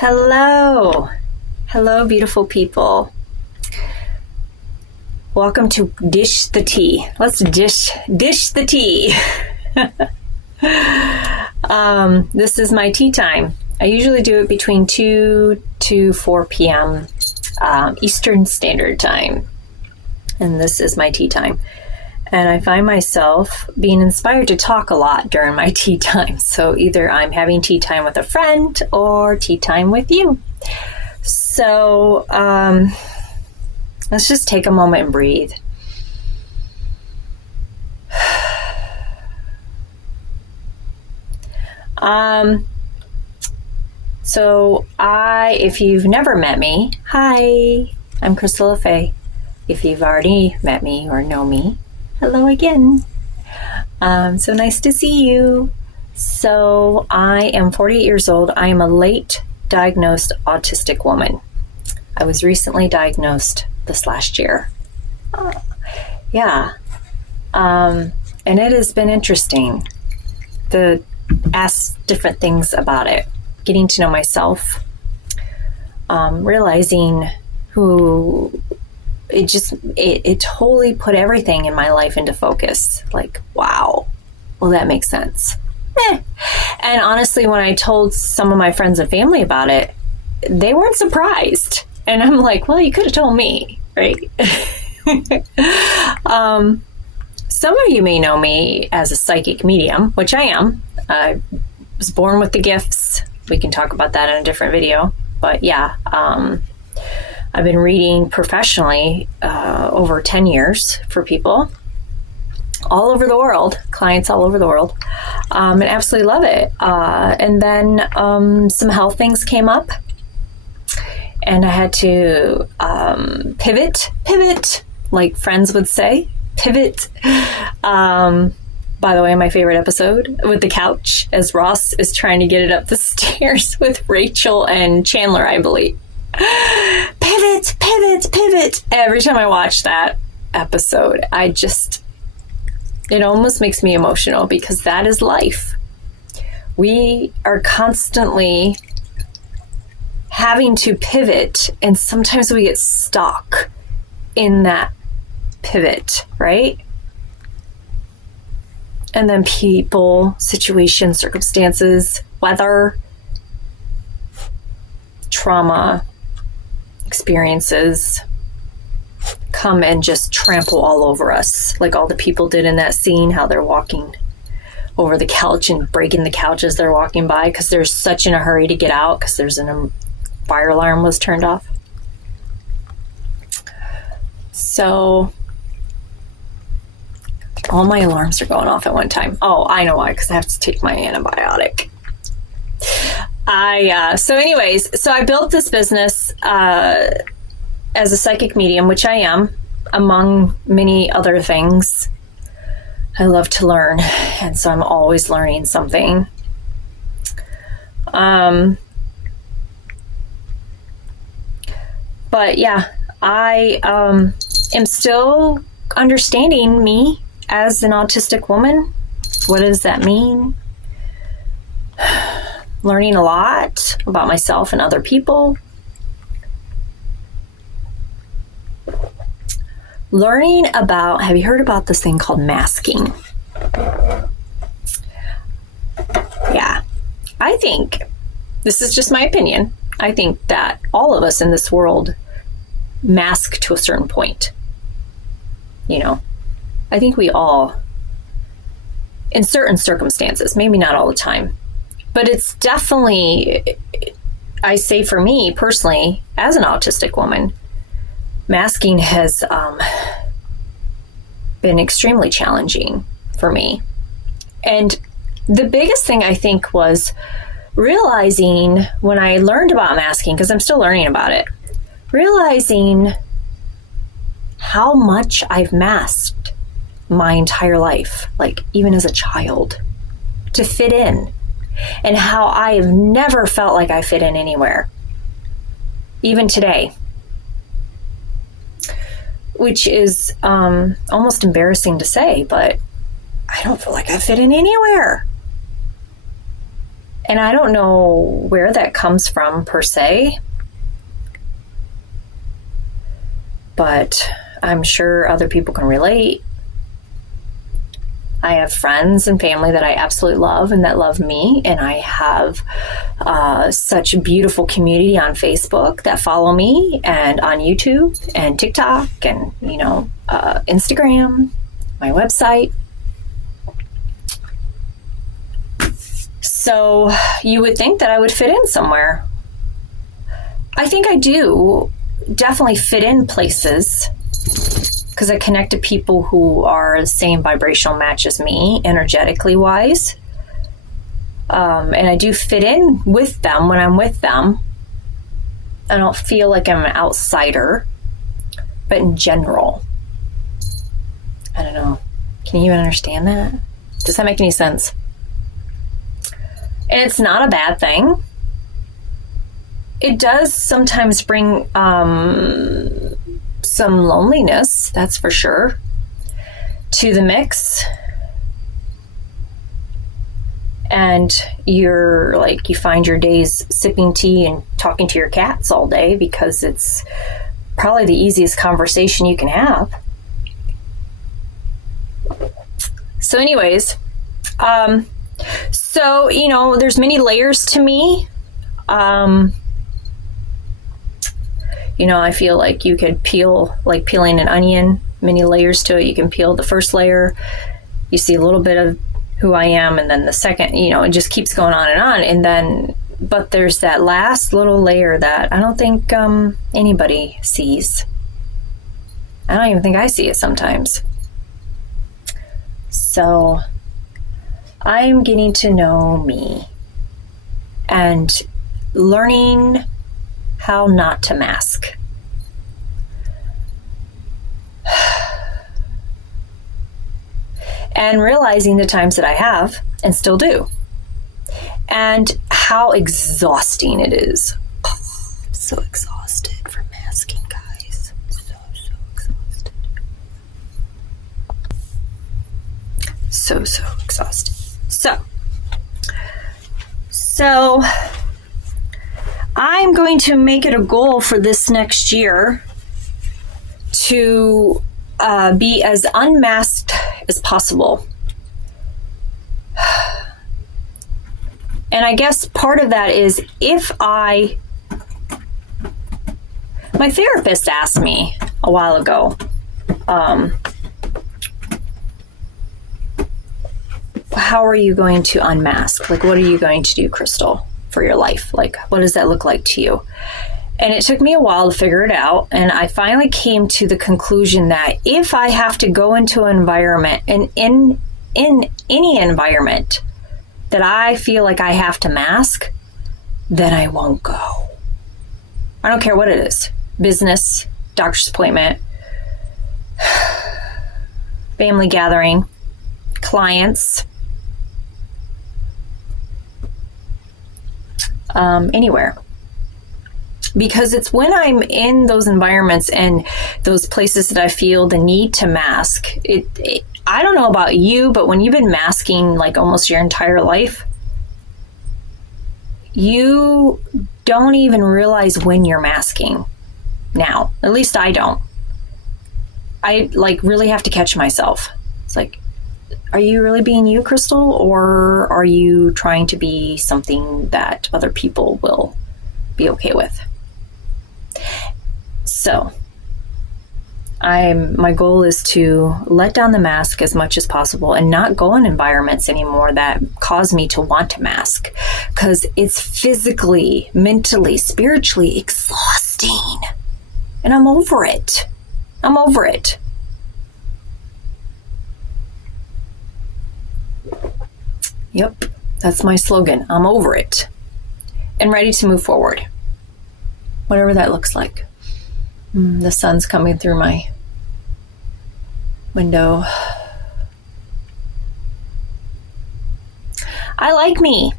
Hello. Hello, beautiful people. Welcome to Dish the Tea. Let's dish the tea. This is my tea time. I usually do it between 2 to 4 p.m. Eastern Standard Time. And this is my tea time. And I find myself being inspired to talk a lot during my tea time. So either I'm having tea time with a friend or tea time with you. So let's just take a moment and breathe. If you've never met me, hi, I'm Crystal Faye. If you've already met me or know me, hello again. So nice to see you. So I am 48 years old. I am a late diagnosed autistic woman. I was recently diagnosed this last year. And it has been interesting to ask different things about it, getting to know myself, realizing who it totally put everything in my life into focus. Like, wow, well, that makes sense. And honestly, when I told some of my friends and family about it, they weren't surprised. And I'm like, well, you could have told me, right? Some of you may know me as a psychic medium, which I am. I was born with the gifts. We can talk about that in a different video. But yeah, I've been reading professionally over 10 years for people all over the world, clients all over the world, and absolutely love it. And then some health things came up, and I had to pivot, like friends would say, pivot. By the way, my favorite episode with the couch, as Ross is trying to get it up the stairs with Rachel and Chandler, I believe. Pivot. Every time I watch that episode, it almost makes me emotional because that is life. We are constantly having to pivot, and sometimes we get stuck in that pivot, right? And then people, situations, circumstances, weather, trauma, experiences come and just trample all over us, like all the people did in that scene, how they're walking over the couch and breaking the couch as they're walking by because they're such in a hurry to get out because there's a fire alarm was turned off. So all my alarms are going off at one time. Oh, I know why, because I have to take my antibiotic. So I built this business as a psychic medium, which I am, among many other things. I love to learn, and so I'm always learning something. But yeah, I am still understanding me as an autistic woman. What does that mean? Learning a lot about myself and other people. Learning about, have you heard about this thing called masking? Yeah, I think, this is just my opinion, I think that all of us in this world mask to a certain point. You know, I think we all, in certain circumstances, maybe not all the time, but it's definitely, I say for me personally, as an autistic woman, masking has been extremely challenging for me. And the biggest thing I think was realizing when I learned about masking, because I'm still learning about it, realizing how much I've masked my entire life, like even as a child, to fit in, and how I have never felt like I fit in anywhere, even today, which is almost embarrassing to say, but I don't feel like I fit in anywhere. And I don't know where that comes from per se, but I'm sure other people can relate. I have friends and family that I absolutely love and that love me, and I have such a beautiful community on Facebook that follow me, and on YouTube and TikTok and, Instagram, my website. So you would think that I would fit in somewhere. I think I do definitely fit in places, because I connect to people who are the same vibrational match as me, energetically wise. And I do fit in with them when I'm with them. I don't feel like I'm an outsider. But in general, I don't know. Can you even understand that? Does that make any sense? And it's not a bad thing. It does sometimes bring some loneliness, that's for sure, to the mix. And you find your days sipping tea and talking to your cats all day because it's probably the easiest conversation you can have. So anyways, there's many layers to me. I feel like you could peeling an onion, many layers to it. You can peel the first layer, you see a little bit of who I am, and then the second, it just keeps going on. But there's that last little layer that I don't think anybody sees. I don't even think I see it sometimes. So I'm getting to know me and learning how not to mask. And realizing the times that I have and still do. And how exhausting it is. Oh, I'm so exhausted from masking, guys. So exhausted. So exhausted. So I'm going to make it a goal for this next year to be as unmasked as possible. And I guess part of that is my therapist asked me a while ago, how are you going to unmask? What are you going to do, Crystal, for your life? What does that look like to you? And it took me a while to figure it out. And I finally came to the conclusion that if I have to go into an environment, and in any environment that I feel like I have to mask, then I won't go. I don't care what it is. Business, doctor's appointment, family gathering, clients, anywhere. Because it's when I'm in those environments and those places that I feel the need to mask. I don't know about you, but when you've been masking almost your entire life, you don't even realize when you're masking now. At least I don't. I really have to catch myself. It's are you really being you, Crystal? Or are you trying to be something that other people will be okay with? So my goal is to let down the mask as much as possible and not go in environments anymore that cause me to want to mask, because it's physically, mentally, spiritually exhausting. And I'm over it. Yep, that's my slogan. I'm over it and ready to move forward. Whatever that looks like. The sun's coming through my window. I like me.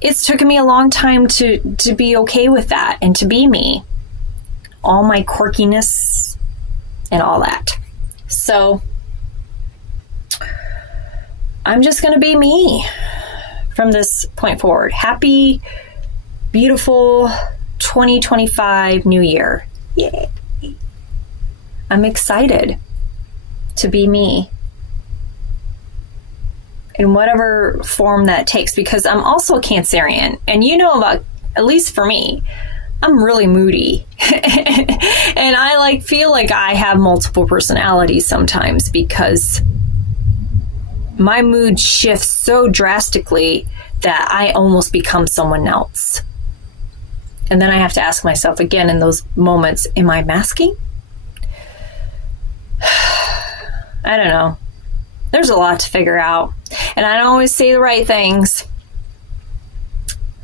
It's taken me a long time to be okay with that and to be me. All my quirkiness and all that. So I'm just going to be me from this point forward. Happy, beautiful 2025 New Year. Yay. I'm excited to be me in whatever form that takes, because I'm also a Cancerian. And you know about, at least for me, I'm really moody. And I feel like I have multiple personalities sometimes, because my mood shifts so drastically that I almost become someone else. And then I have to ask myself again in those moments, am I masking? I don't know. There's a lot to figure out. And I don't always say the right things.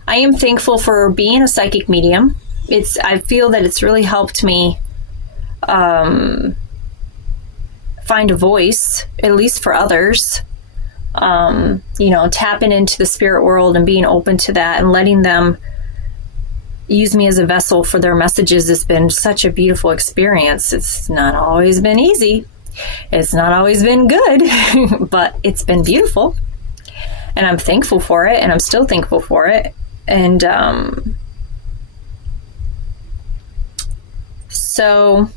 I am thankful for being a psychic medium. I feel that it's really helped me find a voice, at least for others. Tapping into the spirit world and being open to that and letting them use me as a vessel for their messages has been such a beautiful experience. It's not always been easy. It's not always been good, but it's been beautiful. And I'm thankful for it, and I'm still thankful for it. And so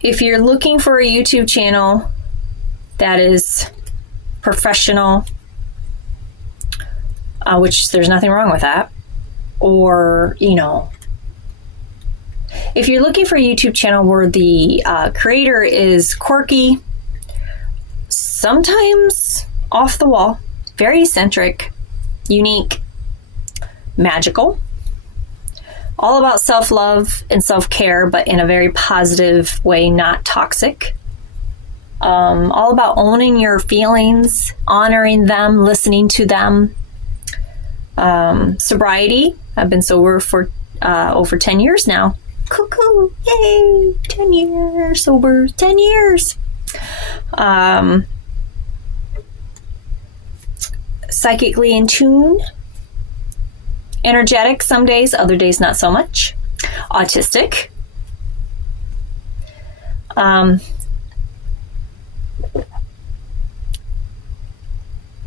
if you're looking for a YouTube channel that is professional, which there's nothing wrong with that, or, if you're looking for a YouTube channel where the creator is quirky, sometimes off the wall, very eccentric, unique, magical, all about self-love and self-care, but in a very positive way, not toxic. All about owning your feelings, honoring them, listening to them. Sobriety. I've been sober for over 10 years now. Cuckoo! Yay! 10 years sober. 10 years. Psychically in tune. Energetic some days, other days not so much. Autistic.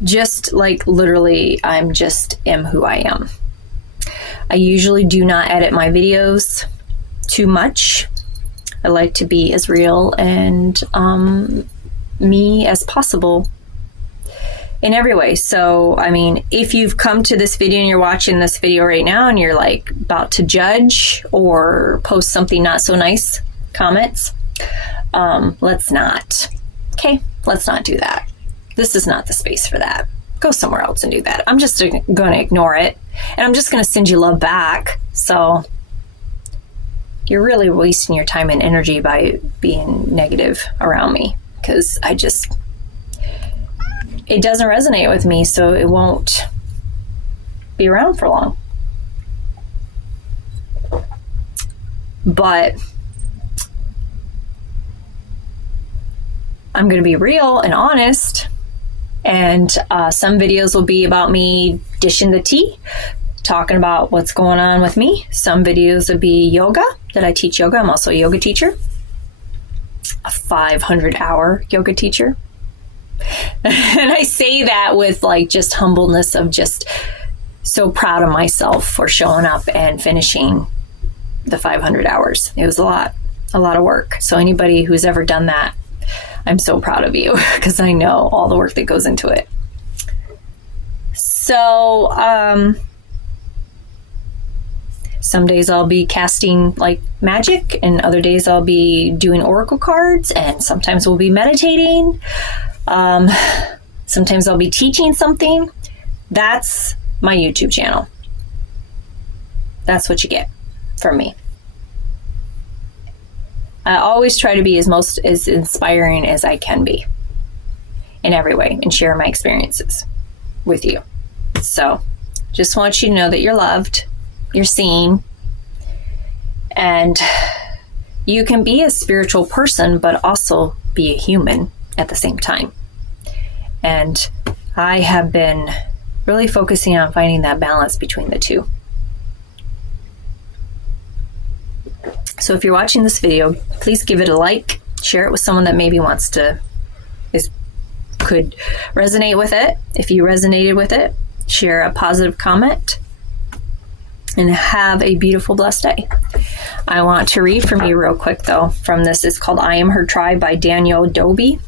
Just literally, I'm just am who I am. I usually do not edit my videos too much. I like to be as real and me as possible in every way. So, if you've come to this video and you're watching this video right now and you're about to judge or post something not so nice comments, let's not. Okay, let's not do that. This is not the space for that. Go somewhere else and do that. I'm just going to ignore it, and I'm just going to send you love back. So you're really wasting your time and energy by being negative around me, because it doesn't resonate with me, so it won't be around for long. But I'm going to be real and honest, and some videos will be about me dishing the tea, talking about what's going on with me. Some videos will be yoga, that I teach yoga. I'm also a yoga teacher, a 500-hour yoga teacher. And I say that with just humbleness of just so proud of myself for showing up and finishing the 500 hours. It was a lot of work. So anybody who's ever done that, I'm so proud of you, because I know all the work that goes into it. So, some days I'll be casting magic, and other days I'll be doing oracle cards, and sometimes we'll be meditating. Sometimes I'll be teaching something. That's my YouTube channel. That's what you get from me. I always try to be as inspiring as I can be in every way, and share my experiences with you. So just want you to know that you're loved, you're seen, and you can be a spiritual person, but also be a human at the same time. And I have been really focusing on finding that balance between the two. So if you're watching this video, please give it a like, share it with someone that maybe is could resonate with it. If you resonated with it, share a positive comment and have a beautiful, blessed day. I want to read from you real quick, though, from this. It's called I Am Her Tribe by Danielle Dobie.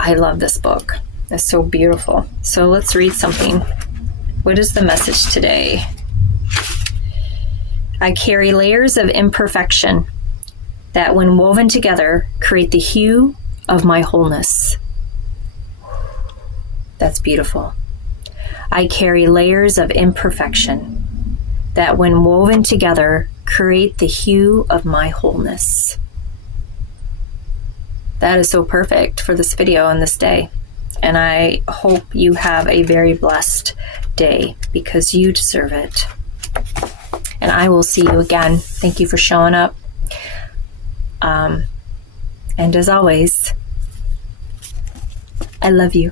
I love this book. It's so beautiful. So let's read something. What is the message today? I carry layers of imperfection that, when woven together, create the hue of my wholeness. That's beautiful. I carry layers of imperfection that, when woven together, create the hue of my wholeness. That is so perfect for this video and this day. And I hope you have a very blessed day because you deserve it. And I will see you again. Thank you for showing up. And as always, I love you.